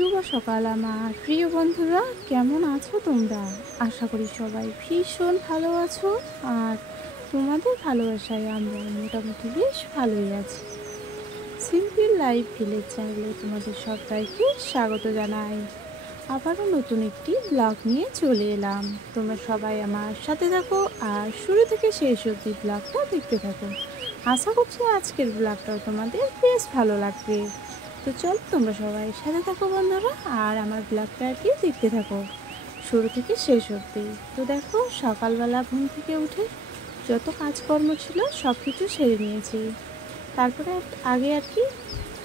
শুভ সকাল আমার প্রিয় বন্ধুরা, কেমন আছো তোমরা? আশা করি সবাই ভীষণ ভালো আছো। আর তোমাদের ভালোবাসায় আমরা মোটামুটি বেশ ভালোই আছি। সিম্পল লাইফ ভিলেজ চ্যানেলে তোমাদের সবাইকে স্বাগত জানাই। আবারও নতুন একটি ব্লগ নিয়ে চলে এলাম। তোমরা সবাই আমার সাথে থাকো আর শুরু থেকে শেষ অবধি ব্লগটা দেখতে থাকো। আশা করছি আজকের ব্লগটাও তোমাদের বেশ ভালো লাগবে। তো চলো তোমরা সবাই সাথে থাকো বন্ধুরা, আর আমার ব্লগটা আর কি দেখতে থাকো শুরু থেকে শেষ অবধি। তো দেখো, সকালবেলা ঘুম থেকে উঠে যত কাজকর্ম ছিল সব কিছু সেরে নিয়েছি। তারপরে আগে আর কি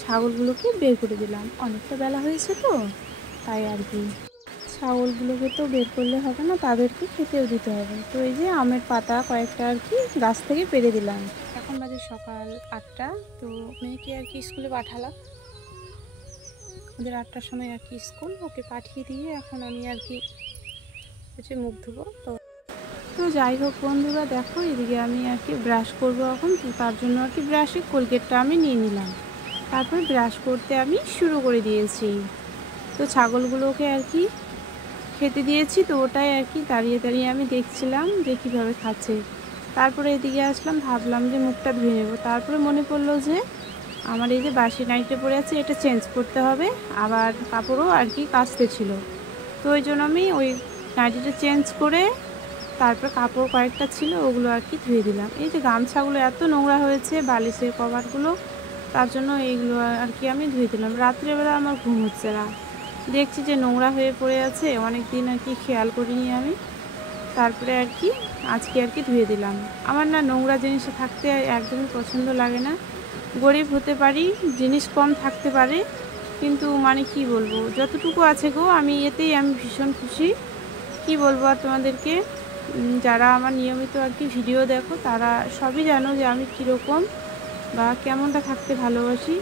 ছাগলগুলোকে বের করে দিলাম, অনেকটা বেলা হয়েছে তো তাই আর কি। ছাগলগুলোকে তো বের করলে হবে না, তাদেরকে খেতেও দিতে হবে। তো এই যে আমের পাতা কয়েকটা আর কি গাছ থেকে পেড়ে দিলাম। এখন বাজে সকাল 8টা। তো মেয়েকে আর কি স্কুলে পাঠালাম, ওদের 8টার সময় আর কি স্কুল, ওকে পাঠিয়ে দিয়ে এখন আমি আর কি হচ্ছে মুখ ধুবো। তো যাই হোক বন্ধুরা, দেখো এদিকে আমি আর কি ব্রাশ করবো এখন। তো তার জন্য আর কি ব্রাশে কোলগেটটা আমি নিয়ে নিলাম, তারপর ব্রাশ করতে আমি শুরু করে দিয়েছি। তো ছাগলগুলোকে আর কি খেতে দিয়েছি, তো ওটাই আর কি দাঁড়িয়ে দাঁড়িয়ে আমি দেখছিলাম যে কীভাবে খাচ্ছে। তারপরে এদিকে আসলাম, ভাবলাম যে মুখটা ধুয়ে নেব। তারপরে মনে পড়লো যে আমার এই যে বাসি নাইটে পরে আছে, এটা চেঞ্জ করতে হবে, আবার কাপড়ও আর কি কাচতে ছিল। তো ওই জন্য আমি ওই নাইটিটা চেঞ্জ করে তারপর কাপড় কয়েকটা ছিল ওগুলো আর কি ধুয়ে দিলাম। এই যে গামছাগুলো এত নোংরা হয়েছে, বালিশের কভারগুলো, তার জন্য এইগুলো আর কি আমি ধুয়ে দিলাম। রাত্রেবেলা আমার ঘুম হচ্ছে না, দেখছি যে নোংরা হয়ে পড়ে আছে, অনেক দিন আর কি খেয়াল করিনি আমি। তারপরে আর কি আজকে আর কি ধুয়ে দিলাম। আমার না নোংরা জিনিসে থাকতে একদমই পছন্দ লাগে না। গরিব হতে পারি, জিনিস কম থাকতে পারে, কিন্তু মানে কি বলবো, যতটুকু আছে গো আমি এতেই আমি ভীষণ খুশি। কি বলবো আর তোমাদেরকে, যারা আমার নিয়মিত আর কি ভিডিও দেখো তারা সবই জানো যে আমি কীরকম বা কেমনটা থাকতে ভালোবাসি।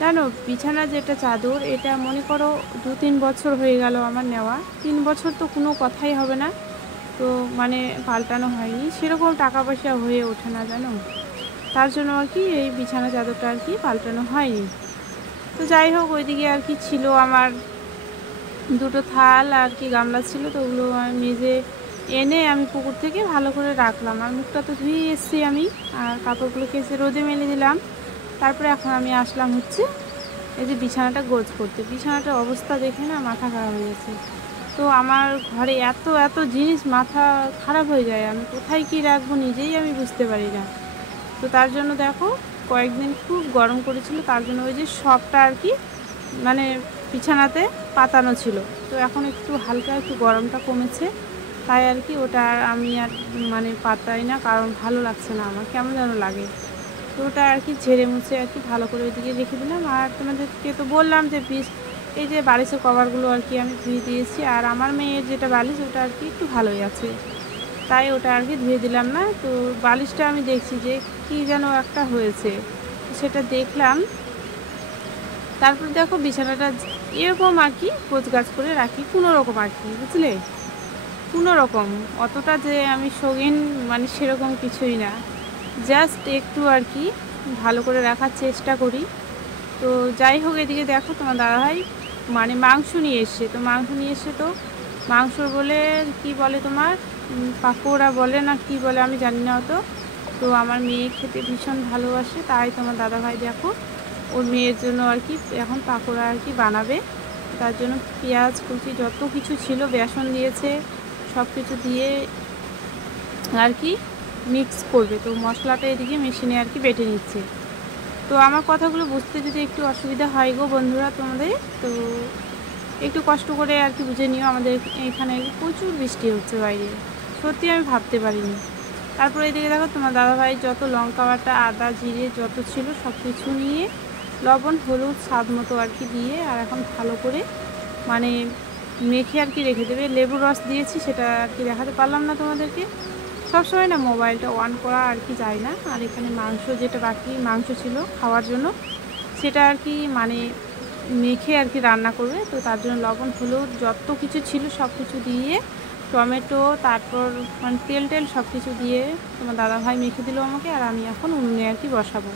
জানো, বিছানা যেটা চাদর, এটা মনে করো 2-3 বছর হয়ে গেল আমার নেওয়া। 3 বছর তো কোনো কথাই হবে না, তো মানে পাল্টানো হয়নি, সেরকম টাকা পয়সা হয়ে ওঠে না জানো। তার জন্য আর কি এই বিছানা চাদরটা আর কি পাল্টানো হয়নি। তো যাই হোক, ওইদিকে আর কি ছিল আমার দুটো থাল আর কি গামলা ছিল, তো ওগুলো আমি মেজে এনে আমি পুকুর থেকে ভালো করে রাখলাম। আর মুখটা তো ধুয়ে এসেছি আমি, আর কাপড়গুলো কেচে রোদে মেলে দিলাম। তারপরে এখন আমি আসলাম হচ্ছে এই যে বিছানাটা গোছ করতে। বিছানাটার অবস্থা দেখে না মাথা খারাপ হয়ে গেছে। তো আমার ঘরে এত এত জিনিস, মাথা খারাপ হয়ে যায়, আমি কোথায় কী রাখবো নিজেই আমি বুঝতে পারি না। তো তার জন্য দেখো, কয়েকদিন খুব গরম করেছিল, তার জন্য ওই যে সবটা আর কি মানে বিছানাতে পাতানো ছিল। তো এখন একটু হালকা একটু গরমটা কমেছে, তাই আর কি ওটা আমি আর মানে পাতাই না, কারণ ভালো লাগছে না, আমার কেমন যেন লাগে। তো ওটা আর কি ঝেড়ে মুছে আর কি ভালো করে ওইদিকে রেখে দিলাম। আর তোমাদেরকে তো বললাম যে এই যে বালিশের কভারগুলো আর কি আমি ধুয়ে দিয়েছি, আর আমার মেয়ের যেটা বালিশ ওটা আর কি একটু ভালোই আছে, তাই ওটা আর কি ধুয়ে দিলাম না। তো বালিশটা আমি দেখছি যে কি যেন একটা হয়েছে, সেটা দেখলাম। তারপর দেখো বিছানাটা এরকম আর কি গোছগাছ করে রাখি কোনো রকম আর কি, বুঝলে, কোনো রকম, অতটা যে আমি শৌখিন মানে সেরকম কিছুই না, জাস্ট একটু আর কি ভালো করে রাখার চেষ্টা করি। তো যাই হোক, এদিকে দেখো তোমার দাদাভাই মানে মাংস নিয়ে এসছে। তো মাংস নিয়ে এসছে, তো মাংস বলে কি বলে তোমার পাকোড়া বলে না কি বলে আমি জানি না অত। তো আমার মেয়ে খেতে ভীষণ ভালোবাসে, তাই তোমার দাদাভাই দেখো ওর মেয়ের জন্য আর কি এখন পাকোড়া আর কি বানাবে। তার জন্য পেঁয়াজ কুচি যত কিছু ছিল, বেসন দিয়েছে, সব কিছু দিয়ে আর কি মিক্স করবে। তো মশলাটা এদিকে মেশিনে আর কি বেটে নিচ্ছে। তো আমার কথাগুলো বুঝতে যদি একটু অসুবিধা হয় গো বন্ধুরা তোমাদের, তো একটু কষ্ট করে আর কি বুঝে নিও। আমাদের এখানে প্রচুর বৃষ্টি হচ্ছে বাইরে, সত্যি আমি ভাবতে পারিনি। তারপরে এদিকে দেখো তোমার দাদাভাই যত লঙ্কা বাটা, আদা, জিরে যত ছিল সব কিছু নিয়ে লবণ হলুদ স্বাদ মতো আর কি দিয়ে, আর এখন ভালো করে মানে মেখে আর কি রেখে দেবে। লেবুর রস দিয়েছি, সেটা আর কি দেখাতে পারলাম না তোমাদেরকে, সবসময় না মোবাইলটা অন করা আর কি যায় না। আর এখানে মাংস যেটা বাকি মাংস ছিল খাওয়ার জন্য, সেটা আর কি মানে মেখে আর কি রান্না করবে। তো তার জন্য লবণ হলুদ যত কিছু ছিল সব কিছু দিয়ে, টমেটো, তারপর মানে তেল সব কিছু দিয়ে তোমার দাদাভাই মেখে দিল আমাকে, আর আমি এখন উনুনে আর কি বসাবো।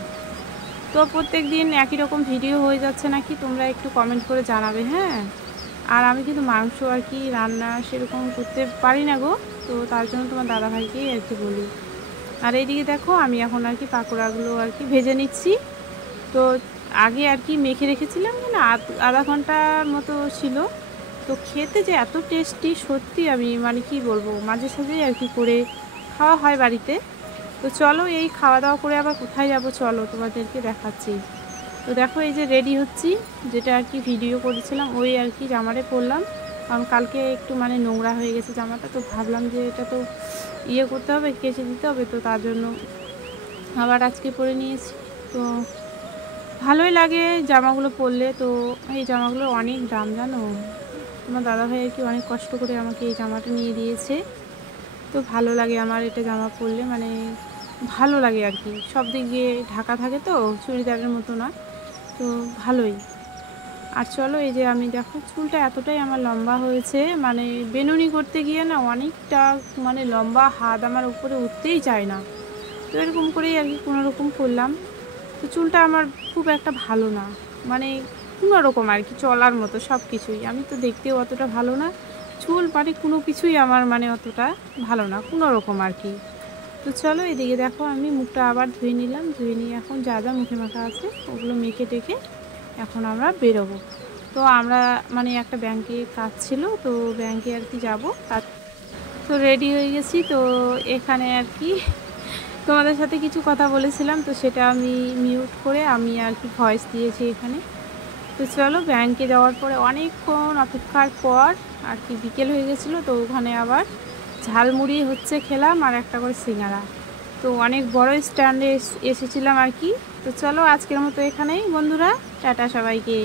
তো প্রত্যেক দিন একই রকম ভিডিও হয়ে যাচ্ছে নাকি তোমরা একটু কমেন্ট করে জানাবে, হ্যাঁ। আর আমি কিন্তু মাংস আর কি রান্না সেরকম করতে পারি না গো, তো তার জন্য তোমার দাদাভাইকেই আর কি বলি। আর এইদিকে দেখো আমি এখন আর কি পাকোড়াগুলো আর কি ভেজে নিচ্ছি। তো আগে আর কি মেখে রেখেছিলাম না, আধা ঘন্টার মতো ছিল। তো খেতে যে এত টেস্টি, সত্যি আমি মানে কি বলবো, মাঝে সাঝেই আর কি করে খাওয়া হয় বাড়িতে। তো চলো এই খাওয়া দাওয়া করে আবার কোথায় যাব চলো তোমাদেরকে দেখাচ্ছি। তো দেখো এই যে রেডি হচ্ছি, যেটা আর কি ভিডিও করেছিলাম ওই আর কি জামাটা পরলাম। কারণ কালকে একটু মানে নোংরা হয়ে গেছে জামাটা, তো ভাবলাম যে এটা তো ইয়ে করতে হবে, কেচে দিতে হবে, তো তার জন্য আবার আজকে পরে নিয়েছি। তো ভালোই লাগে জামাগুলো পরলে। তো এই জামাগুলো অনেক দাম জানো, তোমার দাদাভাই আর কি অনেক কষ্ট করে আমাকে এই জামাটা নিয়ে দিয়েছে। তো ভালো লাগে আমার এটা জামা পরলে, মানে ভালো লাগে আর কি, সব দিক দিয়ে ঢাকা থাকে তো, চুড়িদারের মতো না, তো ভালোই। আর চলো এই যে আমি দেখো চুলটা এতটাই আমার লম্বা হয়েছে, মানে বেনুনি করতে গিয়ে না অনেকটা মানে লম্বা হাত আমার উপরে উঠতেই চায় না। তো এরকম করেই আর কি কোনোরকম করলাম। তো চুলটা আমার খুব একটা ভালো না, মানে কোনোরকম আর কি চলার মতো সব কিছুই। আমি তো দেখতেও অতটা ভালো না, চুল মানে কোনো কিছুই আমার মানে অতটা ভালো না, কোনোরকম আর কি। তো চলো এদিকে দেখো আমি মুখটা আবার ধুয়ে নিলাম, ধুয়ে নিয়ে এখন যা যা মুখে মাখা আছে ওগুলো মেখে টেখে এখন আমরা বেরোবো। তো আমরা মানে একটা ব্যাংকে কাজ ছিল, তো ব্যাংকে আর কি যাবো। তো রেডি হয়ে গেছি, তো এখানে আর কি তোমাদের সাথে কিছু কথা বলেছিলাম, তো সেটা আমি মিউট করে আমি আর কি ভয়েস দিয়েছি এখানে। তো চলো ব্যাংকে যাওয়ার পরে অনেকক্ষণ অপেক্ষার পর আর কি বিকেল হয়ে গেছিলো, তো ওখানে আবার ঝালমুড়ি হচ্ছে খেলাম আর একটা করে সিঙ্গারা। তো অনেক বড় স্ট্যান্ডে এসেছিলাম আর কি। তো চলো আজকের মতো এখানেই বন্ধুরা, টাটা সবাইকে।